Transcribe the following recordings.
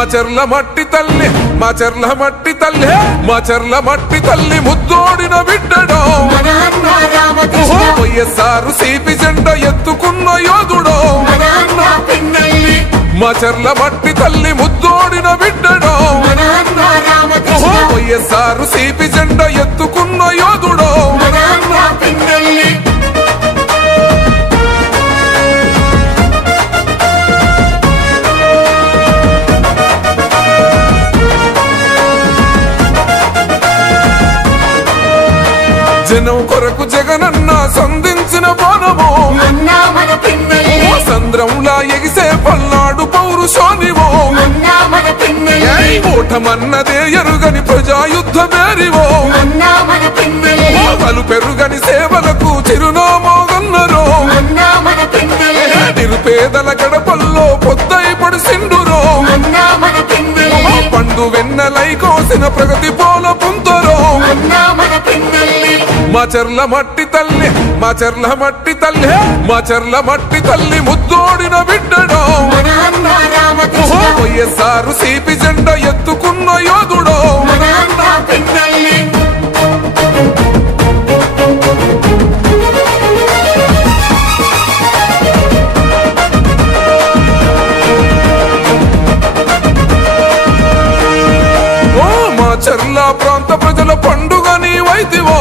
మాచర్ల మట్టి తల్లి మాచర్ల మట్టి తల్లి మాచర్ల మట్టి తల్లి ముద్దోడిన బిడ్డడో వైఎస్ఆర్ సిపి జెండా ఎత్తుకున్న యోధుడో మాచర్ల మట్టి తల్లి ముద్దోడిన బిడ్డడో వైఎస్ఆర్ సిపి జెండా ఎత్తుకున్న యోధుడో జనం కొరకు జగనన్న సంధించిన బాణము సంద్రంలా ఎగిసే పల్నాడు పౌరుషోనివో ఓటమన్నదే ఎరుగని ప్రజాయుద్ధ మేరివో పలు పెరుగని సేవలకు చిరునామోగన్నరో నిరుపేదల గడపల్లో పొద్దై పడిసిండురో పండు వెన్నెలై కోసిన ప్రగతి పోల పుంతరో మాచర్ల మట్టి తల్లి మాచర్ల మట్టి తల్లి మాచర్ల మట్టి తల్లి ముద్దోడిన బిడ్డడో వైఎస్ఆర్ సిపి జెండా ఎత్తుకున్న యోధుడో మాచర్ల ప్రాంత ప్రజల పండుగ నీవైతివో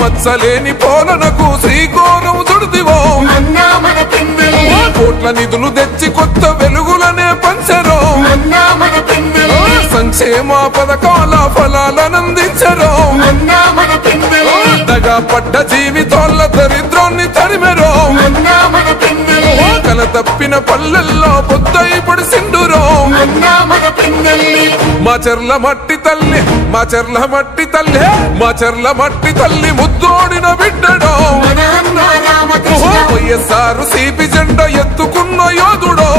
మత్సలేని పోలనకు శ్రీకోరం చుడిదివో కోట్ల నిధులు తెచ్చి కొత్త వెలుగులనే పంచరో సంక్షేమ పథకాల ఫలాలనందించరో దగా పడ్డ జీవితాల దరిద్రాన్ని తరిమెరో కల తప్పిన పల్లెల్లో పొద్దై పడిసిండురో మాచర్ల మట్టి తల్లి మాచర్ల మట్టి తల్లి మాచర్ల మట్టి తల్లి ముద్దోడిన బిడ్డడో వైఎస్ఆర్ సిపి జెండా ఎత్తుకున్న యోధుడో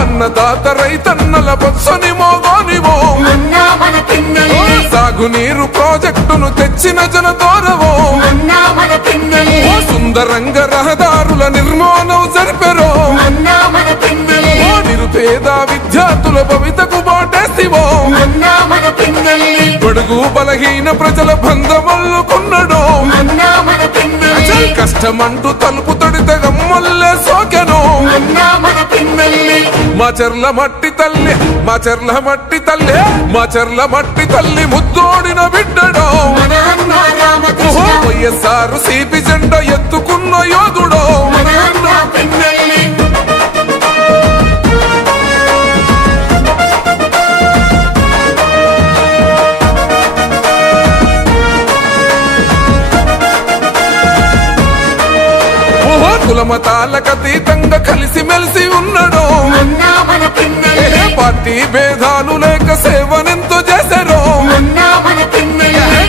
అన్నదాత రైతన్నల బొత్సని మోగోనివో సాగునీరు ప్రాజెక్టును తెచ్చిన జనతోరవో సుందరంగ రహదారుల నిర్మాణం జరిపెరో నిరుపేద విద్యార్థుల భవితకు బాటేసివో బడుగు బలహీన ప్రజల బంధమల్లుకున్నడో కష్టమంటూ తలుపు తొడితే గమ్మల్లే సోకెనో మాచర్ల మట్టి తల్లి మాచర్ల మట్టి తల్లి మాచర్ల మట్టి తల్లి ముద్దోడిన బిడ్డడో వైఎస్ఆర్ సిపి జెండా ఎత్తుకున్న యోధుడో కులమతాలకతీతంగా కలిసి మెలిసి ఉన్నాడో పార్టీ భేదాలు లేక సేవనెంతో చేశారో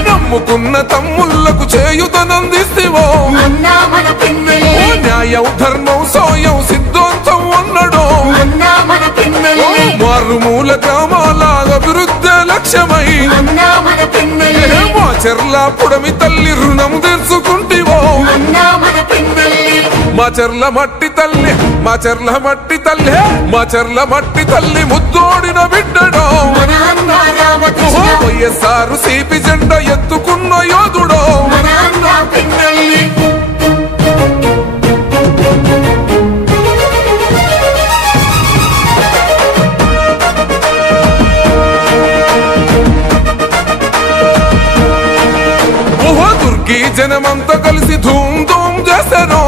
నమ్ముకున్న తమ్ముళ్లకు చేయుతనందిస్తేవో న్యాయం ధర్మం సోయం సిద్ధాంతం అన్నాడో మారుమూల గ్రామాల అభివృద్ధి లక్ష్యమై మాచర్ల పుడమి తల్లి రుణం తెచ్చుకుంటివో మాచర్ల మట్టి తల్లి మాచర్ల మట్టి తల్లి మాచర్ల మట్టి తల్లి ముద్దోడిన బిడ్డడో వైఎస్ఆర్ సిపి జెండా ఎత్తుకున్న యోధుడో దుర్గి జనమంతా కలిసి ధూమ్ ధూమ్ చేశారో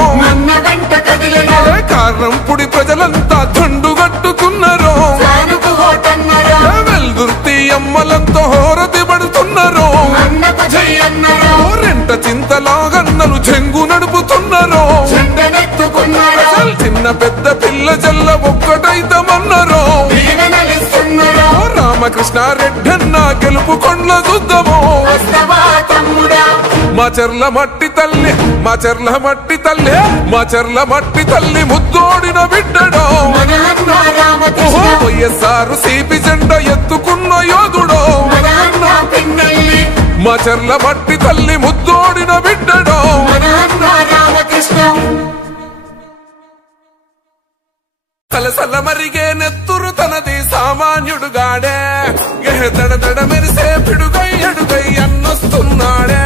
కారణంపుడి ప్రజలంతా దండుగట్టుకున్నారో వెల్దుర్తి అమ్మలంతా హోరతి పడుతున్నారో రెంట చింతలాగన్నలు చెంగు నడుపుతున్నారో చిన్న పెద్ద పిల్ల జల్ల ఒక్కటైతమన్నారో రామకృష్ణారెడ్డి అన్న గెలుపు కొండ్ల చూద్దామో మాచర్ల మట్టి తల్లి మాచర్ల మట్టి తల్లి మాచర్ల మట్టి తల్లి ముద్దోడిన బిడ్డడో వైఎస్ఆర్ సిపి జెండా ఎత్తుకున్న యోధుడో మాచర్ల మట్టి తల్లి ముద్దోడిన బిడ్డడో సలసల మరిగే నెత్తురు తనది సామాన్యుడుగాడే దడ మెరిసే పిడుగై అడుగై అన్నొస్తున్నాడే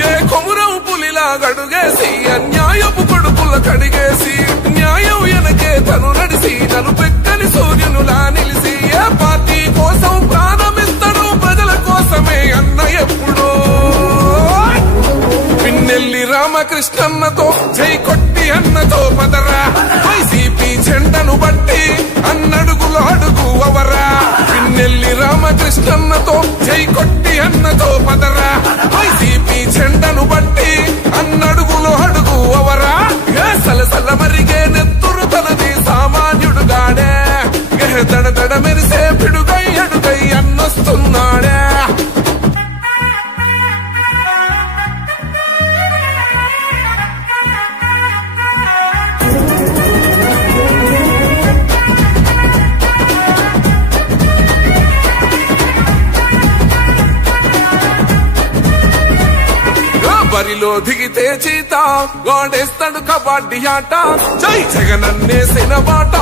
ఏ కొమురం పులిలా గడుగేసి అన్యాయపు కొడుకుల కడిగేసి న్యాయం వెనకే తను నడిసి నన్ను పెక్కని సూర్యునులా నిలిసి ఏ పార్టీ కోసం ప్రాణమిస్తాడు ప్రజల కోసమే అన్న ఎప్పుడో పిన్నెల్లి రామకృష్ణన్నతో జై కొట్టి అన్నతో పదరా వైసీపీ జెండను బట్టి అన్నడుగులు అడుగు అవరా పిన్నెల్లి రామకృష్ణన్నతో జై కొట్టి అన్నతో పదరా వైసీపీ జెండను బట్టి అన్నడుగులు అడుగు అవరా సలసల మరిగే నెత్తురు తనది సామాన్యుడుగాడే దడ మెరిసే పిడుగై అడుగై అన్నొస్తున్నాడే బరిలో దిగితే చీత గోడేస్తాడు కబడ్డీ ఆట జై జగనన్నేసిన బాట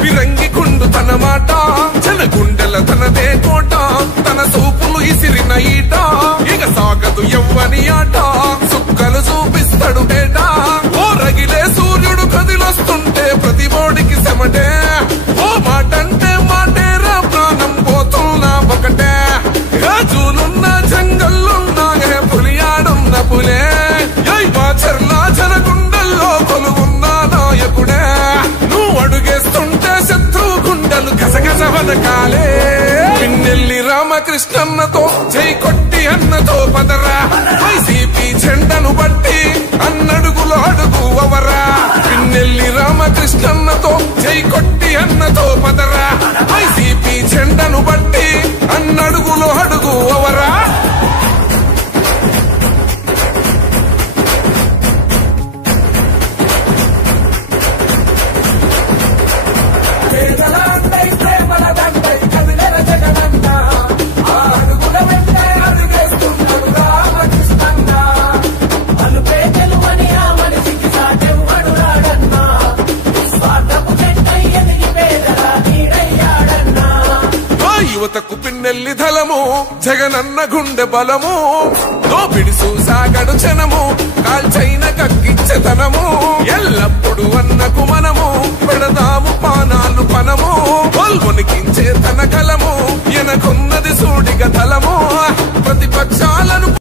విరంగి గుండు తన మాట జన గుండెల తనదే కోట తన సూపులు ఇసిరిన ఈట ఇక సాగదు ఎవ్వని ఆట సుక్కలు చూపిస్తాడు బేట ఓ రగిలే సూర్యుడు కదిలొస్తుంటే ప్రతి బోడికి సెమటే ఓ మాటంటే మాటేరా ప్రాణం పోతున్నా ఒకటే రాజులున్న జంగల్లున్నా పులియాడున్న పులే మాచర్ల జనగుండల్లో కొలువున్న నాయకుడే నువ్వు అడుగేస్తుంటే శత్రు గుండెలు గసగస వనకాలే పిన్నెల్లి రామకృష్ణన్నతో జై కొట్టి అన్నతో పదరా వైసీపీ జెండను బట్టి అన్నడుగులు అడుగు అవరా పిన్నెల్లి రామకృష్ణన్నతో జై కొట్టి అన్నతో పదరా వైసీపీ జెండను బట్టి అన్నడుగులు అడుగు అవరా యువతకు పిన్నెల్లి ధలము జగనన్న గుండె బలము దోపిడి చూసాగడు జనము కాల్చైన కక్కిచ్చతనము ఎల్లప్పుడు అన్నకు మనము పెడదా